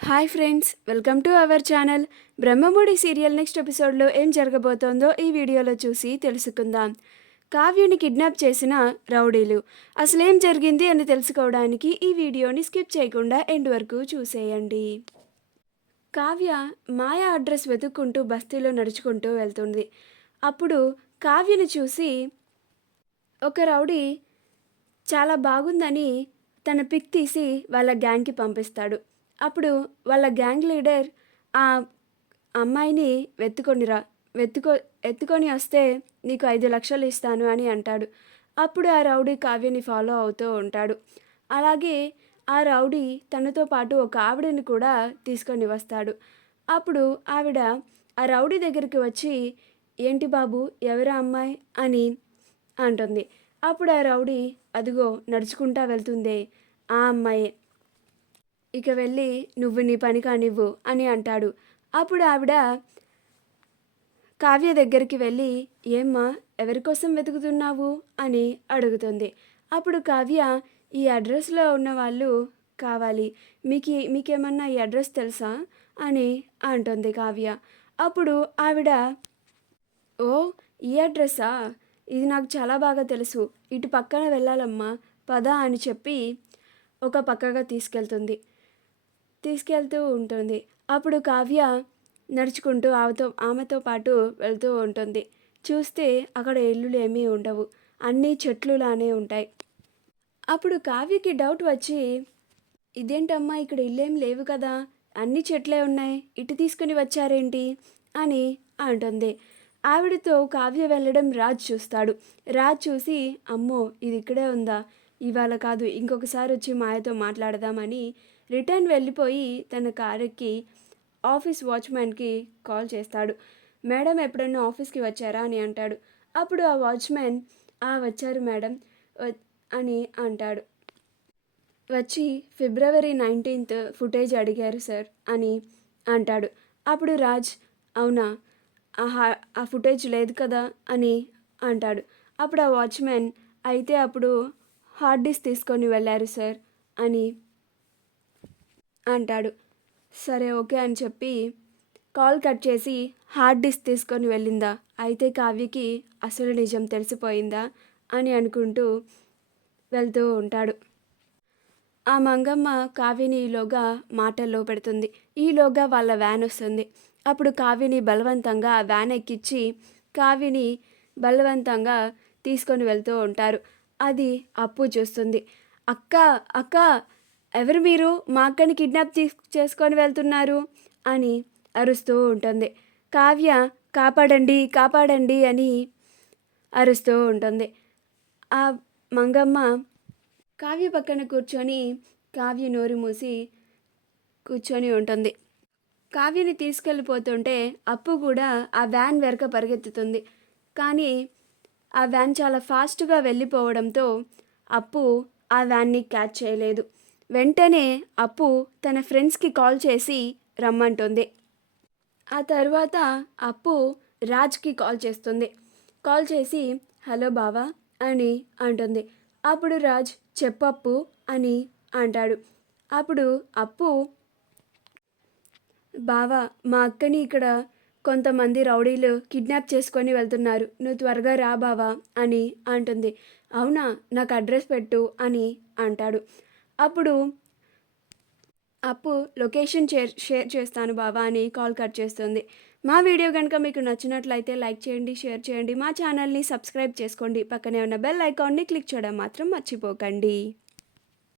Hi friends, welcome to our channel. Brahmamudi serial next ఎపిసోడ్లో ఏం జరగబోతోందో ఈ వీడియోలో చూసి తెలుసుకుందాం. కావ్యని కిడ్నాప్ చేసిన రౌడీలు అసలేం జరిగింది అని తెలుసుకోవడానికి ఈ వీడియోని స్కిప్ చేయకుండా ఎండ్ వరకు చూసేయండి. కావ్య మాయా అడ్రస్ వెతుక్కుంటూ బస్తీలో నడుచుకుంటూ వెళ్తుంది. అప్పుడు కావ్యని చూసి ఒక రౌడీ చాలా బాగుందని తన పిక్ తీసి వాళ్ళ గ్యాంగ్కి పంపిస్తాడు. అప్పుడు వాళ్ళ గ్యాంగ్ లీడర్ ఆ అమ్మాయిని ఎత్తుకొని వస్తే నీకు 5 లక్షలు ఇస్తాను అని అంటాడు. అప్పుడు ఆ రౌడీ కావ్యని ఫాలో అవుతూ ఉంటాడు. అలాగే ఆ రౌడీ తనతో పాటు ఒక ఆవిడని కూడా తీసుకొని వస్తాడు. అప్పుడు ఆవిడ ఆ రౌడీ దగ్గరికి వచ్చి, ఏంటి బాబు, ఎవరా అమ్మాయి అని అంటుంది. అప్పుడు ఆ రౌడీ, అదిగో నడుచుకుంటా వెళ్తుందే ఆ అమ్మాయే, ఇక వెళ్ళి నువ్వు నీ పని కానివ్వు అని అంటాడు. అప్పుడు ఆవిడ కావ్య దగ్గరికి వెళ్ళి, ఏమ్మా, ఎవరికోసం వెతుకుతున్నావు అని అడుగుతుంది. అప్పుడు కావ్య, ఈ అడ్రస్లో ఉన్న వాళ్ళు కావాలి, మీకేమన్నా ఈ అడ్రస్ తెలుసా అని అంటుంది కావ్య. అప్పుడు ఆవిడ, ఓ, ఈ అడ్రస్సా, ఇది నాకు చాలా బాగా తెలుసు, ఇటు పక్కన వెళ్ళాలమ్మా, పద అని చెప్పి ఒక పక్కగా తీసుకెళ్తూ ఉంటుంది. అప్పుడు కావ్య నడుచుకుంటూ ఆమెతో పాటు వెళ్తూ ఉంటుంది. చూస్తే అక్కడ ఇల్లులు ఏమీ ఉండవు, అన్నీ చెట్లులానే ఉంటాయి. అప్పుడు కావ్యకి డౌట్ వచ్చి, ఇదేంటమ్మా, ఇక్కడ ఇల్లేం లేవు కదా, అన్ని చెట్లే ఉన్నాయి, ఇటు తీసుకుని వచ్చారేంటి అని అంటుంది. ఆవిడతో కావ్య వెళ్ళడం రాజ్ చూస్తాడు. రాజ్ చూసి, అమ్మో, ఇది ఇక్కడే ఉందా, ఇవాళ కాదు ఇంకొకసారి వచ్చి మాయతో మాట్లాడదామని రిటర్న్ వెళ్ళిపోయి తన కారుకి ఆఫీస్ వాచ్మ్యాన్కి కాల్ చేస్తాడు. మేడం, ఎప్పుడైనా ఆఫీస్కి వచ్చారా అని అంటాడు. అప్పుడు ఆ వాచ్మ్యాన్, వచ్చారు మేడం అని అంటాడు. వచ్చి ఫిబ్రవరి 19th ఫుటేజ్ అడిగారు సార్ అని అంటాడు. అప్పుడు రాజ్, అవునా, ఆ ఫుటేజ్ లేదు కదా అని అంటాడు. అప్పుడు ఆ వాచ్మ్యాన్, అయితే అప్పుడు హార్డ్ డిస్క్ తీసుకొని వెళ్ళారు సార్ అని అంటాడు. సరే, ఓకే అని చెప్పి కాల్ కట్ చేసి, హార్డ్ డిస్క్ తీసుకొని వెళ్ళిందా, అయితే కావ్యకి అసలు నిజం తెలిసిపోయిందా అని అనుకుంటూ వెళ్తూ ఉంటాడు. ఆ మంగమ్మ కావ్యని ఈలోగా మాటల్లో పెడుతుంది. ఈలోగా వాళ్ళ వ్యాన్ వస్తుంది. అప్పుడు కావ్యని బలవంతంగా ఆ వ్యాన్ ఎక్కించి కావ్యని బలవంతంగా తీసుకొని వెళ్తూ ఉంటారు. అది అప్పు చూస్తుంది. అక్క అక్క, ఎవరు మీరు, మా అక్కని కిడ్నాప్ చేసుకొని వెళ్తున్నారు అని అరుస్తూ ఉంటుంది. కావ్య, కాపాడండి కాపాడండి అని అరుస్తూ ఉంటుంది. ఆ మంగమ్మ కావ్య పక్కన కూర్చొని కావ్య నోరు మూసి కూర్చొని ఉంటుంది. కావ్యని తీసుకెళ్ళిపోతుంటే అప్పు కూడా ఆ వ్యాన్ వెనక పరిగెత్తుతుంది. కానీ ఆ వ్యాన్ చాలా ఫాస్ట్గా వెళ్ళిపోవడంతో అప్పు ఆ వ్యాన్ని క్యాచ్ చేయలేదు. వెంటనే అప్పు తన ఫ్రెండ్స్కి కాల్ చేసి రమ్మంటుంది. ఆ తర్వాత అప్పు రాజ్కి కాల్ చేస్తుంది. కాల్ చేసి, హలో బావా అని అంటుంది. అప్పుడు రాజ్, చెప్పప్పు అని అంటాడు. అప్పుడు అప్పు, బావా, మా అక్కని ఇక్కడ కొంతమంది రౌడీలు కిడ్నాప్ చేసుకొని వెళ్తున్నారు, నువ్వు త్వరగా రా బావా అని అంటుంది. అవునా, నాకు అడ్రస్ పెట్టు అని అంటాడు. అప్పుడు అప్పు లొకేషన్ షేర్ చేస్తాను బావా అని కాల్ కట్ చేస్తుంది. మా వీడియో కనుక మీకు నచ్చినట్లయితే లైక్ చేయండి, షేర్ చేయండి, మా ఛానల్ని సబ్స్క్రైబ్ చేసుకోండి, పక్కనే ఉన్న బెల్ ఐకాన్ని క్లిక్ చేయడం మాత్రం మర్చిపోకండి.